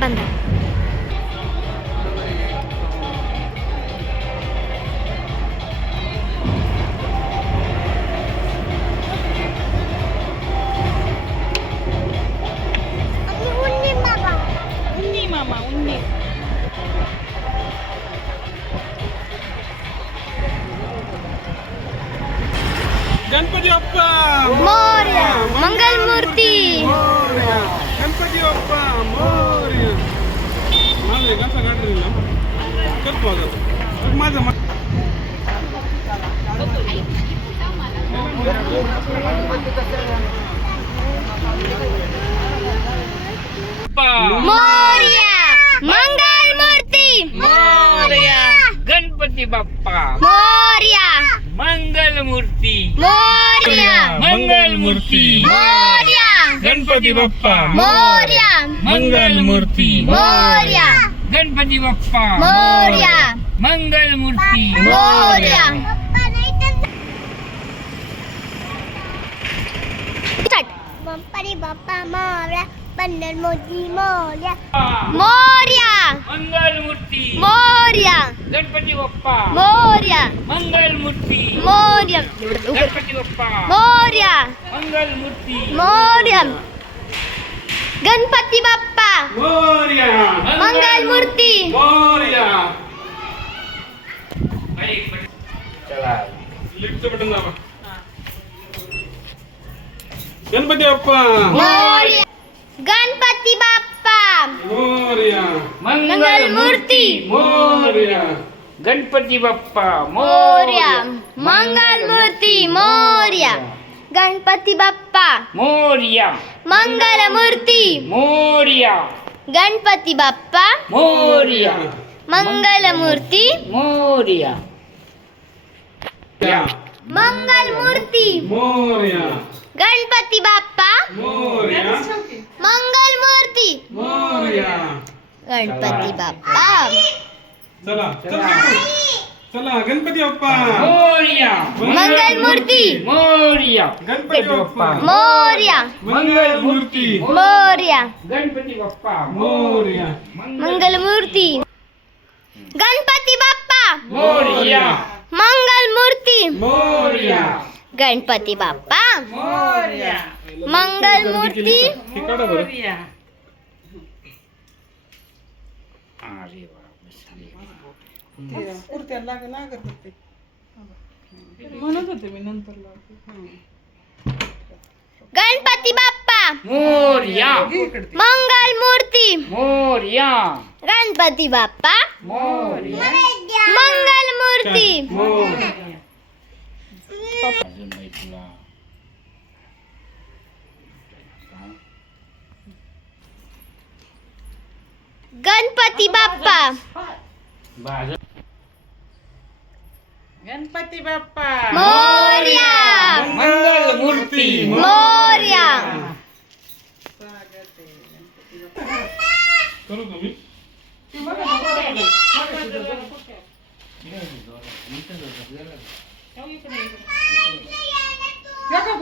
बंदा उन्नी मामा उन्नी गणपती बाप्पा मोरया मंगल मूर्ती मोरया गणपती बाप्पा मोरया माझे कसा गाडी करतो माझं मोरया मंगल मूर्ती मोरया गणपती बाप्पा मोरया मंगल मूर्ती मोरया मंगल मूर्ती मोरया गणपती बाप्पा मोरया मंगल मूर्ती मोरया गणपती बाप्पा मोरया मंगल मूर्ती मोरया गणपती बाप्पा मोरया पंढर मोदी मोरया मोरया मंगल मूर्ती मोरया गणपती बाप्पा मोरया मंगल मूर्ती मोरया गणपती बाप्पा मोरया मंगल मूर्ती मोरया गणपती बाप्पा मोरया मंगल मूर्ती मोरया चला लिफ्टचं बटन दाबा गणपती बाप्पा मोरया गणपती बाप्पा मोरया मंगल मूर्ती मोरया गणपती बाप्पा मोरया मंगल मूर्ती मोरया गणपती बाप्पा मोरया मंगल मूर्ती मोरया गणपती बाप्पा मोरया मंगल मूर्ती मोरया मंगल मूर्ती मोरया गणपती बाप्पा मोरया मंगल मूर्ती मोरया गणपती बाप्पा चला चला चला गणपती बाप्पा मोरया मंगल मूर्ती मोरया गणपती बाप्पा मोरया मंगल मूर्ती मोरया गणपती बाप्पा मोरया मंगल मूर्ती गणपती बाप्पा मोरया मंगल मूर्ती मोरया गणपती बाप्पा मोरया मंगल मूर्ती हे काढा बरं अरे बापरे म्हणत होते मी नंतर लावते. गणपती बाप्पा मोरया मंगल मूर्ती मोरया गणपती बाप्पा मोरया मंगल मूर्ती मोरया अजून नाही तुला गणपती बाप्पा गणपती बाप्पा मोरया मंगल मूर्ती मोरया करू तुम्ही या का